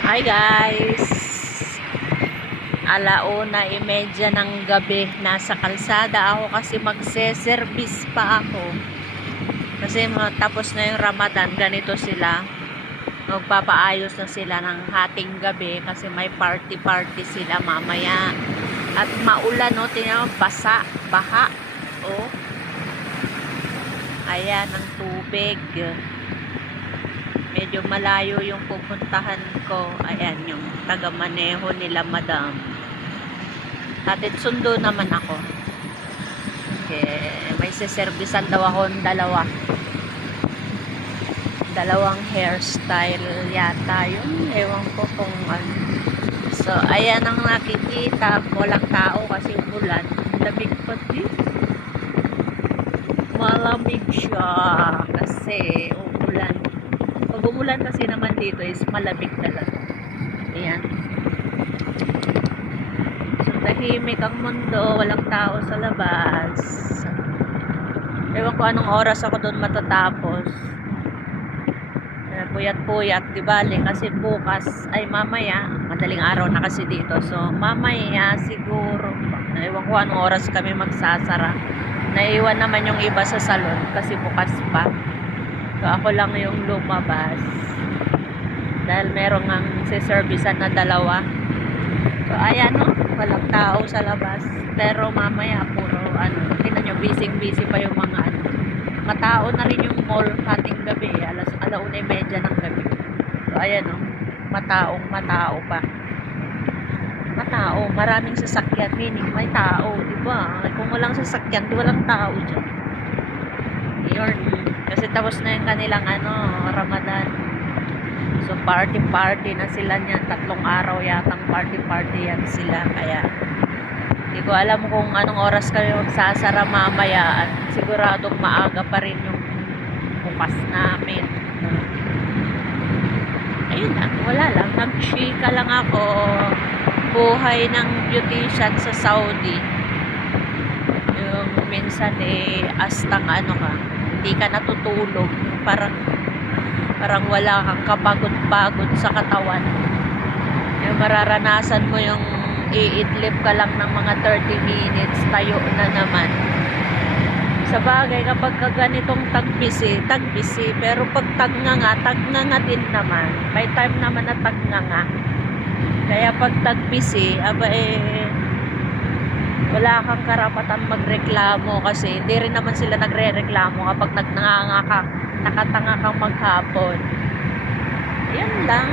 Hi guys! 1:30 ng gabi. Nasa kalsada ako kasi magse-service pa ako. Kasi tapos na yung Ramadan, ganito sila. Magpapaayos na sila ng hating gabi kasi may party-party sila mamaya. At maulan, no? Tingnan mo, basa, baha. Oh. Ayan ang tubig. Medyo malayo yung pupuntahan ko. Ayan yung taga-maneho nila, madam. Hatid sundo naman ako. Okay. May siservisan daw akong dalawang hairstyle yata yun. Ewan ko kung ano. So, ayan ang nakikita. Walang tao kasi ulan. Lamig pa din. Malamig siya kasi umulan. Pag umulan kasi naman dito is malamig talaga. Ayan. So, tahimik ang mundo. Walang tao sa labas. Ewan ko anong oras ako doon matatapos. Puyat-puyat, di bale, kasi bukas ay mamaya, madaling araw na kasi dito. So, mamaya siguro, ewan ko anong oras kami magsasara. Naiwan naman yung iba sa salon kasi bukas pa. So, ako lang yung lumabas. Dahil merong ang siservisan na dalawa. So, ayan o, walang tao sa labas. Pero mamaya, puro, tingnan nyo, busy pa yung mga matao na rin yung mall hating gabi, 1:30 ng gabi. So, ayan o, matao pa. Matao, maraming sasakyan, meaning may tao, diba? Kung walang sasakyan, di walang tao dyan. Yun. Kasi tapos na yung kanilang Ramadan. So, party na sila niyan. 3 araw yatang party yan sila. Kaya, hindi ko alam kung anong oras kami magsasara mamaya at siguradong maaga pa rin yung bukas namin. Ayun lang, wala lang. Nag-chika lang ako. Buhay ng beautician sa Saudi. Yung minsan astang ka, hindi ka natutulog. Parang wala kang kapagod-pagod sa katawan. Yung mararanasan mo yung iidlip ka lang ng mga 30 minutes, tayo na naman. Sa bagay, kapag ganitong tagbisi, pero pag tagnganga din naman. May time naman na tagnganga. Kaya pag tagbisi, wala kang karapatan magreklamo kasi hindi rin naman sila nagre-reklamo kapag nakatanga kang maghapon. Yan lang.